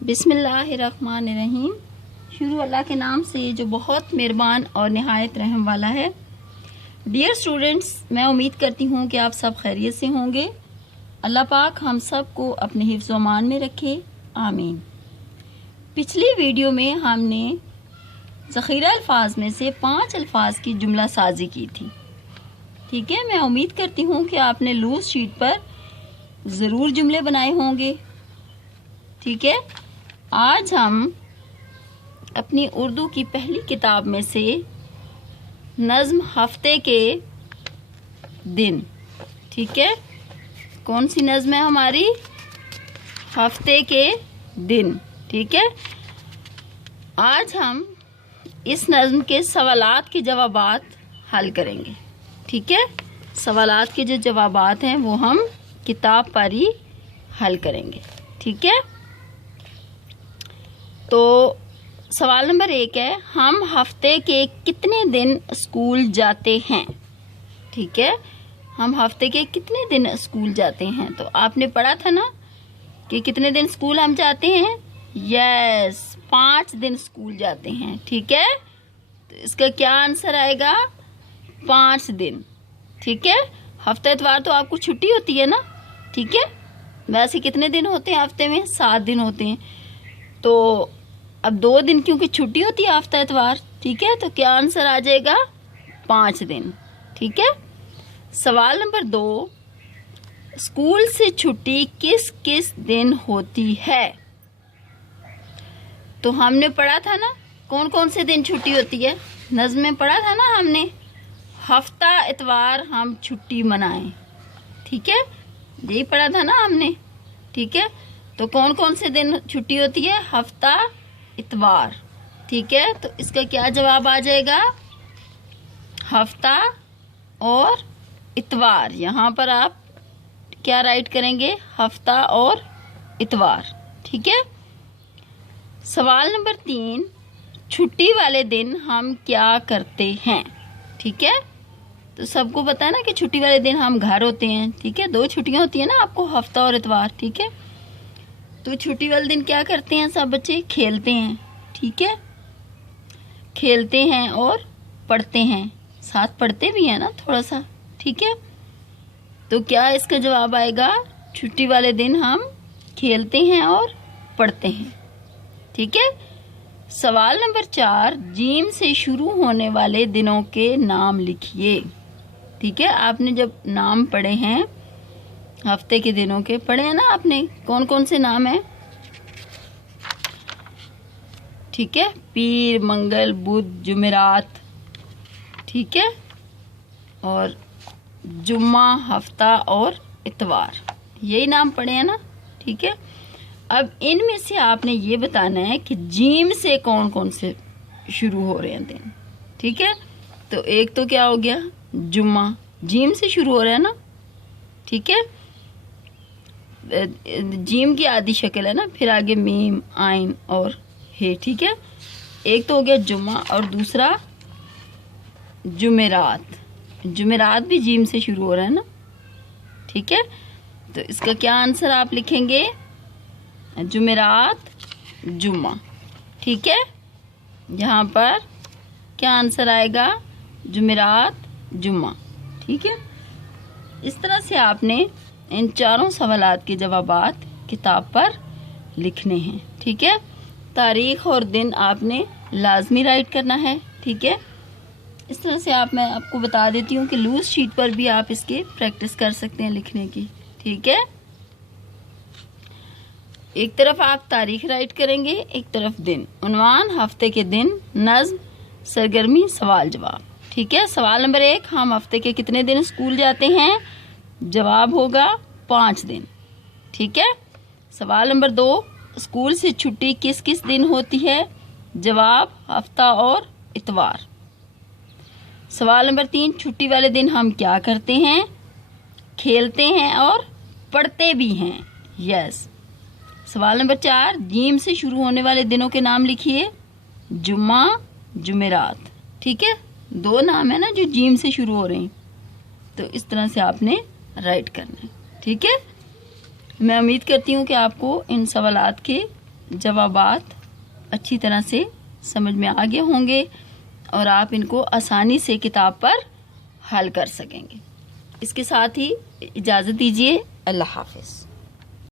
बिस्मिल्लाहिर्रहमानिर्रहीम। शुरू अल्लाह के नाम से जो बहुत मेहरबान और निहायत रहम वाला है। डियर स्टूडेंट्स, मैं उम्मीद करती हूँ कि आप सब खैरियत से होंगे। अल्लाह पाक हम सब को अपने हिफ्ज़ व अमान में रखे, आमीन। पिछली वीडियो में हमने ज़ख़ीरा अल्फाज में से 5 अल्फाज की जुमला साजी की थी। ठीक है, मैं उम्मीद करती हूँ कि आपने लूज शीट पर ज़रूर जुमले बनाए होंगे। ठीक है, आज हम अपनी उर्दू की पहली किताब में से नज़्म हफ्ते के दिन, ठीक है, कौन सी नज़्म है हमारी? हफ्ते के दिन। ठीक है, आज हम इस नज़्म के सवालात के जवाबात हल करेंगे। ठीक है, सवालात के जो जवाबात हैं वो हम किताब पर ही हल करेंगे। ठीक है, तो सवाल नंबर 1 है, हम हफ्ते के कितने दिन स्कूल जाते हैं? ठीक है, हम हफ्ते के कितने दिन स्कूल जाते हैं? तो आपने पढ़ा था ना कि कितने दिन स्कूल हम जाते हैं? यस, 5 दिन स्कूल जाते हैं। ठीक है, तो इसका क्या आंसर आएगा? 5 दिन। ठीक है, हफ्ते इतवार तो आपको छुट्टी होती है ना। ठीक है, वैसे कितने दिन होते हैं हफ्ते में? 7 दिन होते हैं। तो अब 2 दिन क्योंकि छुट्टी होती है हफ्ता इतवार। ठीक है, तो क्या आंसर आ जाएगा? 5 दिन। ठीक है, सवाल नंबर 2, स्कूल से छुट्टी किस किस दिन होती है? तो हमने पढ़ा था ना कौन कौन से दिन छुट्टी होती है। नज़्म में पढ़ा था ना हमने, हफ्ता इतवार हम छुट्टी मनाएं। ठीक है, यही पढ़ा था ना हमने। ठीक है, तो कौन कौन से दिन छुट्टी होती है? हफ्ता इतवार। ठीक है, तो इसका क्या जवाब आ जाएगा? हफ्ता और इतवार। यहाँ पर आप क्या राइट करेंगे? हफ्ता और इतवार। ठीक है, सवाल नंबर 3, छुट्टी वाले दिन हम क्या करते हैं? ठीक है, तो सबको पता है ना कि छुट्टी वाले दिन हम घर होते हैं। ठीक है, 2 छुट्टियां होती है ना आपको, हफ्ता और इतवार। ठीक है, तो छुट्टी वाले दिन क्या करते हैं सब बच्चे? खेलते हैं। ठीक है, खेलते हैं और पढ़ते हैं, साथ पढ़ते भी हैं ना थोड़ा सा। ठीक है, तो क्या इसका जवाब आएगा? छुट्टी वाले दिन हम खेलते हैं और पढ़ते हैं। ठीक है, सवाल नंबर 4, जीम से शुरू होने वाले दिनों के नाम लिखिए। ठीक है, आपने जब नाम पढ़े हैं हफ्ते के दिनों के, पढ़े हैं ना आपने, कौन कौन से नाम हैं? ठीक है, पीर, मंगल, बुध, जुमेरात। ठीक है, और जुम्मा, हफ्ता और इतवार, यही नाम पढ़े हैं ना। ठीक है, अब इनमें से आपने ये बताना है कि जीम से कौन कौन से शुरू हो रहे हैं दिन। ठीक है, तो एक तो क्या हो गया? जुम्मा, जीम से शुरू हो रहा है ना। ठीक है, जीम की आधी शक्ल है ना, फिर आगे मीम, आइन और हे। ठीक है, एक तो हो गया जुम्मा और दूसरा जुमेरात। जुमेरात भी जीम से शुरू हो रहा है ना। ठीक है, तो इसका क्या आंसर आप लिखेंगे? जुमेरात, जुम्मा। ठीक है, यहाँ पर क्या आंसर आएगा? जुमेरात, जुम्मा। ठीक है, इस तरह से आपने इन चारों सवालात के जवाबात किताब पर लिखने हैं। ठीक है, तारीख और दिन आपने लाजमी राइट करना है। ठीक है, इस तरह से मैं आपको बता देती हूँ कि लूज शीट पर भी आप इसके प्रैक्टिस कर सकते हैं लिखने की। ठीक है, एक तरफ आप तारीख राइट करेंगे, एक तरफ दिन। उन्वान हफ्ते के दिन, नज़्म, सरगर्मी, सवाल जवाब। ठीक है, सवाल नंबर 1, हम हफ्ते के कितने दिन स्कूल जाते हैं? जवाब होगा 5 दिन। ठीक है, सवाल नंबर 2, स्कूल से छुट्टी किस किस दिन होती है? जवाब हफ्ता और इतवार। सवाल नंबर 3, छुट्टी वाले दिन हम क्या करते हैं? खेलते हैं और पढ़ते भी हैं। यस। सवाल नंबर 4, जीम से शुरू होने वाले दिनों के नाम लिखिए। जुम्मा, जुमेरात। ठीक है, 2 नाम है ना जो जीम से शुरू हो रहे हैं, तो इस तरह से आपने राइट करना है। ठीक है, मैं उम्मीद करती हूँ कि आपको इन सवालात के जवाबात अच्छी तरह से समझ में आ गए होंगे और आप इनको आसानी से किताब पर हल कर सकेंगे। इसके साथ ही इजाज़त दीजिए। अल्लाह हाफ़िज़।